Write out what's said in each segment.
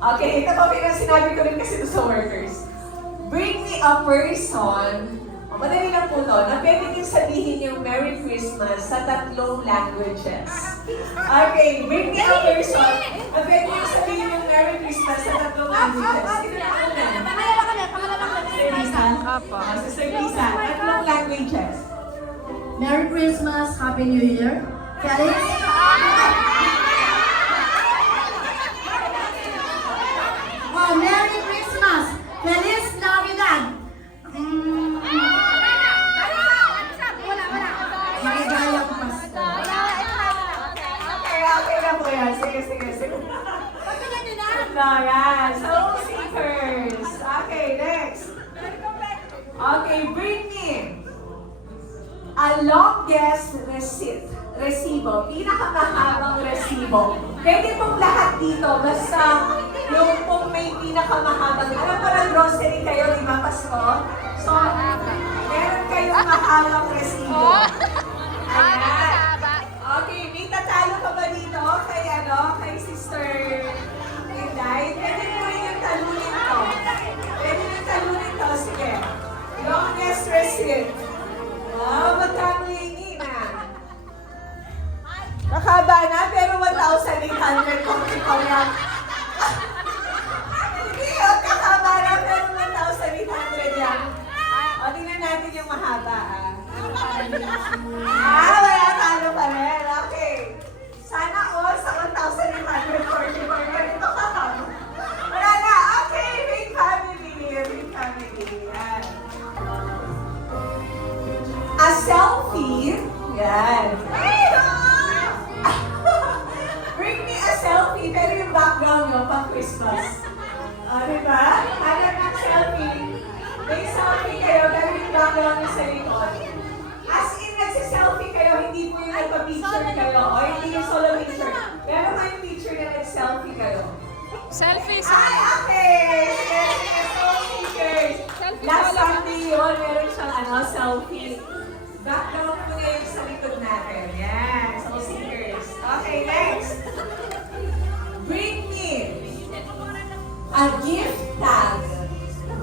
Okay, ito pa sinabi ko rin kasi sa workers. Bring me a person, madali lang po to, na pwede niyong sabihin yung Merry Christmas sa 3 languages. Okay, bring me a person na pwede niyong sabihin yung Merry Christmas sa 3 languages. Sino na una? Sister Lisa? Sister Lisa, 3 languages. Merry Christmas, Happy New Year. Feliz. Oh, Merry Christmas. Feliz Navidad. Maligayang Pasko. Okay na po yan. Sige. No, yan. So, seekers. Okay, next. Okay, bring me a longest resibo. Pinakamahabang resibo. Pwede pong lahat dito, basta yung pong may pinakamahabang. Alam mo ng grocery kayo, di ba, Pasko? So, meron kayong mahabang resibo. Ayan. Okay, may tatalo pa ba dito kay Sister Inday? Pwede mo rin yung talunin to. Sige. Longest receipt. Wow, magkano yung na? Nakaba na, pero 1,800 kung ikaw yan. Hindi, kakaba na, pero 1,800 yan. O, tingnan natin yung mahaba, wala talo pa rin. Okay. Sana all sa 1,844. Ganito ka ka. Wala na. Okay, big family. Yan. A selfie. Yan. Bring me a selfie. Pero yung background nyo pang Christmas. Diba? Hanap ng selfie. May selfie kayo, pero yung background nyo sa likod. As in, nagsiselfie kayo, hindi po yung nagpa-picture kayo, o hindi yung solo picture. Pero kayong picture na nag-selfie kayo. Selfie. Ay, okay! Sige, so seekers. Last Sunday yun, meron siyang selfie. Background po na yung sa likod natin. Yan, so seekers. Okay, next. Bring me a gift tag.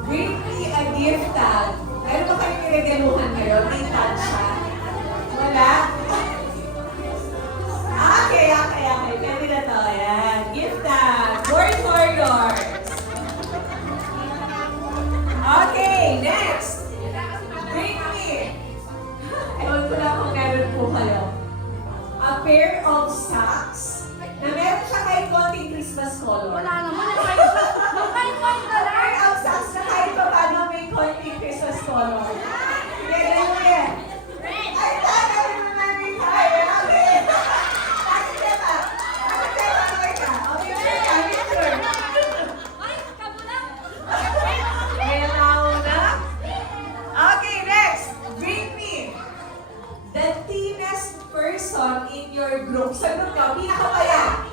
Bring me a gift tag. Meron ba kayong niregaluhan ngayon? May tag siya? Wala? Okay. Pwede na to. Ayan. Gift tag. Word for yours. Okay, next. Bring me. Ewan ko lang kung meron po kayo. A pair of socks na meron siya kahit konting Christmas color. Wala naman. A pair of socks na kahit pa paano may konting Christmas color. Sige. Ay, tagal mo na rin tayo. Okay. Okay ka. Picture. Ayan na una. Okay, next. Bring me the thinnest person in your group. Sa group nyo, pinakapayat.